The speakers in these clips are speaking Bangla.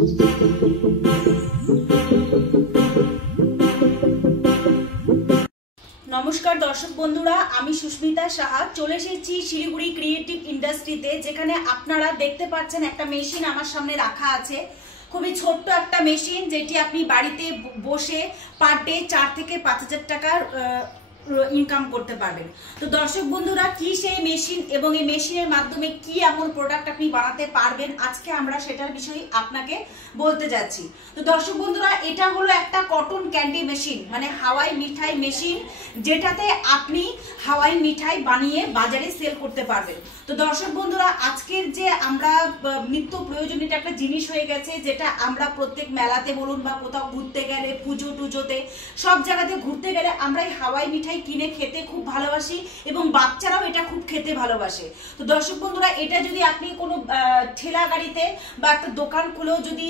নমস্কার দর্শক বন্ধুরা, আমি সুস্মিতা সাহা চলে এসেছি শিলিগুড়ি ক্রিয়েটিভ ইন্ডাস্ট্রিতে, যেখানে আপনারা দেখতে পাচ্ছেন একটা মেশিন আমার সামনে রাখা আছে। খুবই ছোট্ট একটা মেশিন, যেটি আপনি বাড়িতে বসে পার ডে 4 থেকে 5,000 টাকার ইনকাম করতে পারবেন। তো দর্শক বন্ধুরা, কি সেই মেশিন এবং এই মেশিনের মাধ্যমে কি এমন প্রোডাক্ট আপনি বানাতে পারবেন, আজকে আমরা সেটার বিষয়ে আপনাকে বলতে যাচ্ছি। তো দর্শক বন্ধুরা, এটা হলো একটা কটন ক্যান্ডি মেশিন, মানে হাওয়াই মিঠাই মেশিন, যেটাতে আপনি হাওয়াই মিঠাই বানিয়ে বাজারে সেল করতে পারবেন। তো দর্শক বন্ধুরা, আজকের যে আমরা নিত্য প্রয়োজনীয় একটা জিনিস হয়ে গেছে, যেটা আমরা প্রত্যেক মেলাতে বলুন বা কোথাও ঘুরতে গেলে, পুজো টুজোতে সব জায়গাতে ঘুরতে গেলে আমরা এই হাওয়াই মিঠাই কিনে খেতে খুব ভালোবাসি এবং বাচ্চারাও এটা খুব খেতে ভালোবাসে। তো দর্শক বন্ধুরা, এটা যদি আপনি কোনো ঠেলা গাড়িতে বা একটা দোকান খুলেও যদি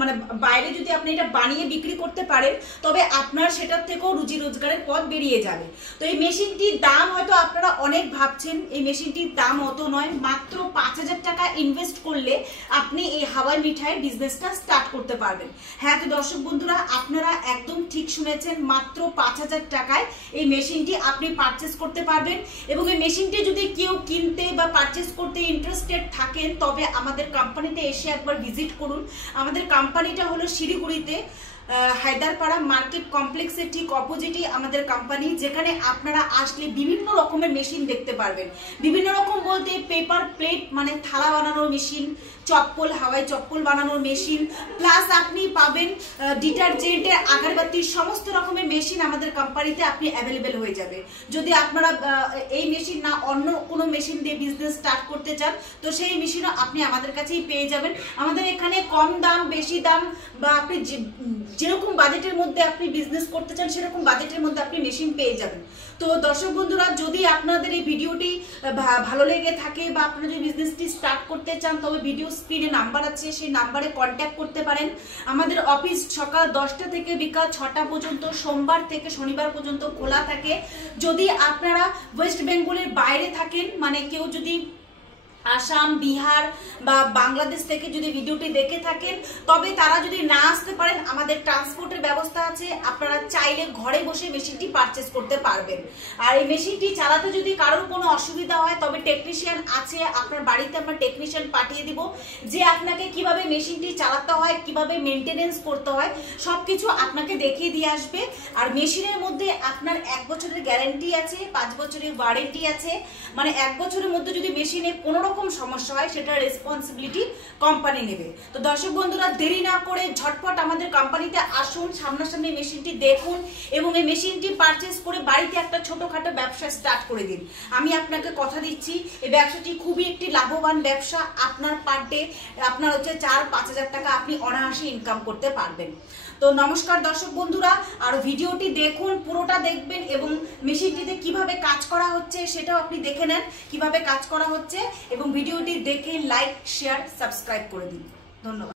মানে বাইরে যদি আপনি এটা বানিয়ে বিক্রি করতে পারেন, তবে আপনার সেটার থেকেও রুজি রোজগারের পথ বেরিয়ে যাবে। তো এই মেশিনটির দাম হয়তো আপনারা অনেক ভাবছেন, এই মেশিনটির দাম অত নয়, মাত্র 5,000 টাকা ইনভেস্ট করলে আপনি এই হাওয়াই মিঠাইয়ের বিজনেসটা স্টার্ট করতে পারবেন। হ্যাঁ, তো দর্শক বন্ধুরা, আপনারা একদম ঠিক শুনেছেন, মাত্র 5,000 টাকায় এই মেশিনটি আপনি পারচেস করতে পারবেন। এবং এই মেশিনটি যদি কেউ কিনতে বা পারচেস করতে ইন্টারেস্টেড থাকেন, তবে আমাদের কোম্পানিতে এসে একবার ভিজিট করুন। আমাদের কোম্পানিটা হলো শিলিগুড়িতে হায়দারপাড়া মার্কেট কমপ্লেক্সের ঠিক অপোজিটই আমাদের কোম্পানি, যেখানে আপনারা আসলে বিভিন্ন রকমের মেশিন দেখতে পারবেন। বিভিন্ন রকম বলতে পেপার প্লেট মানে থালা বানানোর মেশিন, চপ্পল, হাওয়াই চপ্পল বানানোর মেশিন, প্লাস আপনি পাবেন ডিটারজেন্টের, আগরবাতির সমস্ত রকমের মেশিন আমাদের কোম্পানিতে আপনি অ্যাভেলেবেল হয়ে যাবে। যদি আপনারা এই মেশিন না অন্য কোনো মেশিন দিয়ে বিজনেস স্টার্ট করতে চান, তো সেই মেশিনও আপনি আমাদের কাছেই পেয়ে যাবেন। আমাদের এখানে কম দাম, বেশি দাম বা আপনি যেরকম বাজেটের মধ্যে আপনি বিজনেস করতে চান সেরকম বাজেটের মধ্যে আপনি মেশিন পেয়ে যাবেন। তো দর্শক বন্ধুরা, যদি আপনাদের এই ভিডিওটি ভালো লেগে থাকে বা আপনারা যদি বিজনেসটি স্টার্ট করতে চান, তবে ভিডিও স্ক্রিনে নাম্বার আছে, সেই নাম্বারে কন্ট্যাক্ট করতে পারেন। আমাদের অফিস সকাল 10টা থেকে বিকাল 6টা পর্যন্ত, সোমবার থেকে শনিবার পর্যন্ত খোলা থাকে। যদি আপনারা ওয়েস্ট বেঙ্গলের বাইরে থাকেন, মানে কেউ যদি আসাম, বিহার বা বাংলাদেশ থেকে যদি ভিডিওটি দেখে থাকেন, তবে তারা যদি না আসতে পারেন, আমাদের ট্রান্সপোর্টের ব্যবস্থা আছে, আপনারা চাইলে ঘরে বসে মেশিনটি পারচেস করতে পারবেন। আর এই মেশিনটি চালাতে যদি কারোর কোনো অসুবিধা হয়, তবে টেকনিশিয়ান আছে, আপনার বাড়িতে আমরা টেকনিশিয়ান পাঠিয়ে দিব, যে আপনাকে কিভাবে মেশিনটি চালাতে হয়, কিভাবে মেনটেনেন্স করতে হয়, সবকিছু আপনাকে দেখিয়ে দিয়ে আসবে। আর মেশিনের মধ্যে আপনার 1 বছরের গ্যারান্টি আছে, 5 বছরের ওয়ারেন্টি আছে, মানে 1 বছরের মধ্যে যদি মেশিনে কোনো রকম সমস্যা হয়, সেটা রেসপন্সিবিলিটি কোম্পানি নেবে। তো দর্শক বন্ধুরা, দেরি না করে ঝটপট আমাদের কোম্পানিতে আসুন, সামনাসামনি মেশিনটি দেখুন এবং এই মেশিনটি পারচেস করে বাড়িতে একটা ছোটখাটো ব্যবসা স্টার্ট করে দিন। আমি আপনাকে কথা দিচ্ছি, এই ব্যবসাটি খুবই একটি লাভবান ব্যবসা। আপনার পার ডে আপনার হচ্ছে 4-5,000 টাকা আপনি অনায়াসে ইনকাম করতে পারবেন। তো নমস্কার দর্শক বন্ধুরা, আর ভিডিওটি দেখুন, পুরোটা দেখবেন এবং মেশিনটিতে কিভাবে কাজ করা হচ্ছে সেটাও আপনি দেখে নেন, কিভাবে কাজ করা হচ্ছে, এবং ভিডিওটি দেখে লাইক, শেয়ার, সাবস্ক্রাইব করে দিন। ধন্যবাদ।